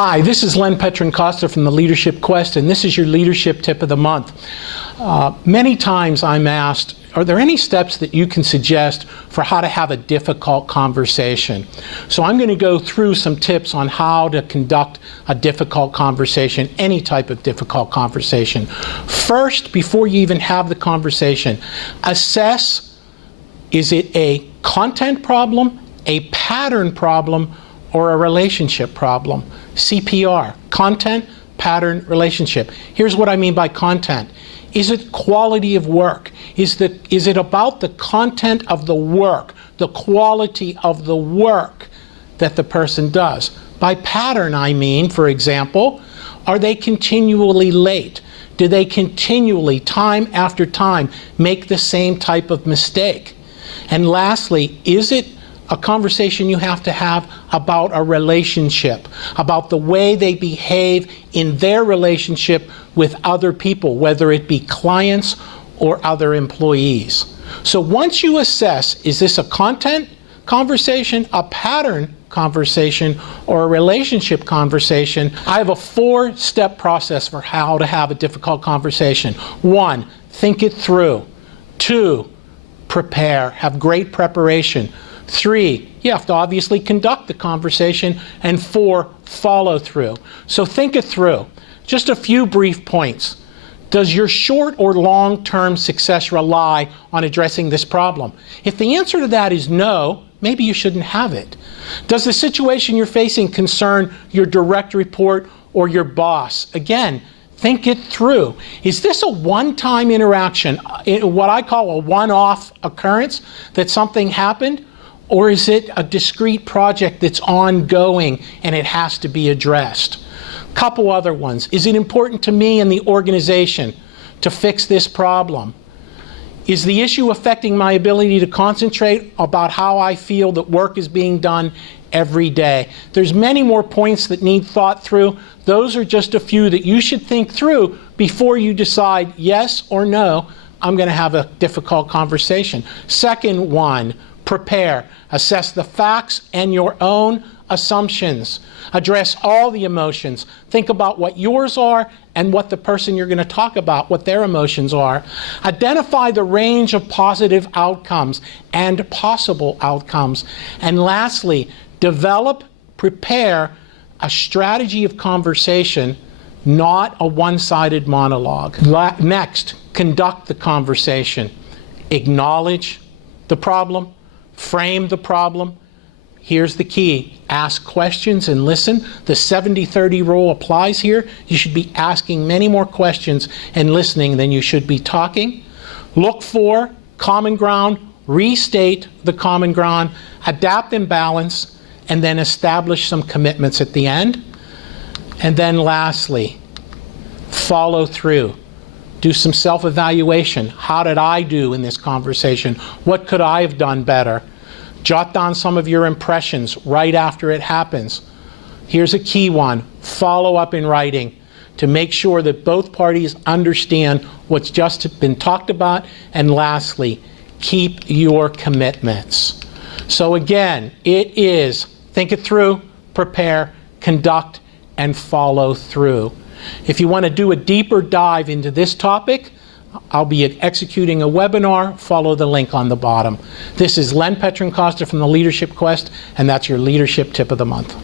Hi, this is Len Petrin-Costa from the Leadership Quest, and this is your Leadership Tip of the Month. Many times I'm asked, are there any steps that you can suggest for how to have a difficult conversation? So I'm going to go through some tips on how to conduct a difficult conversation, any type of difficult conversation. First, before you even have the conversation, assess, is it a content problem, a pattern problem, or a relationship problem? CPR, content, pattern, relationship. Here's what I mean by content. Is it quality of work? Is it about the content of the work, the quality of the work that the person does? By pattern, I mean, for example, are they continually late? Do they continually, time after time, make the same type of mistake? And lastly, is it a conversation you have to have about a relationship, about the way they behave in their relationship with other people, whether it be clients or other employees. So once you assess, is this a content conversation, a pattern conversation, or a relationship conversation, I have a 4-step process for how to have a difficult conversation. 1, think it through. 2, prepare, have great preparation. 3, you have to obviously conduct the conversation. And 4, follow through. So think it through. Just a few brief points. Does your short or long-term success rely on addressing this problem? If the answer to that is no, maybe you shouldn't have it. Does the situation you're facing concern your direct report or your boss? Again, think it through. Is this a one-time interaction, what I call a one-off occurrence, that something happened? Or is it a discrete project that's ongoing and it has to be addressed? Couple other ones. Is it important to me and the organization to fix this problem? Is the issue affecting my ability to concentrate about how I feel that work is being done every day? There's many more points that need thought through. Those are just a few that you should think through before you decide yes or no, I'm going to have a difficult conversation. Second one, prepare. Assess the facts and your own assumptions. Address all the emotions. Think about what yours are and what the person you're going to talk about, what their emotions are. Identify the range of positive outcomes and possible outcomes. And lastly, prepare a strategy of conversation, not a one-sided monologue. Next, conduct the conversation. Acknowledge the problem. Frame the problem. Here's the key. Ask questions and listen. The 70-30 rule applies here. You should be asking many more questions and listening than you should be talking. Look for common ground, restate the common ground, adapt and balance, and then establish some commitments at the end. And then lastly, follow through. Do some self-evaluation. How did I do in this conversation? What could I have done better? Jot down some of your impressions right after it happens. Here's a key one. Follow up in writing to make sure that both parties understand what's just been talked about. And lastly, keep your commitments. So again, it is think it through, prepare, conduct, and follow through. If you want to do a deeper dive into this topic, I'll be executing a webinar. Follow the link on the bottom. This is Len Petrin-Costa from the Leadership Quest, and that's your Leadership Tip of the Month.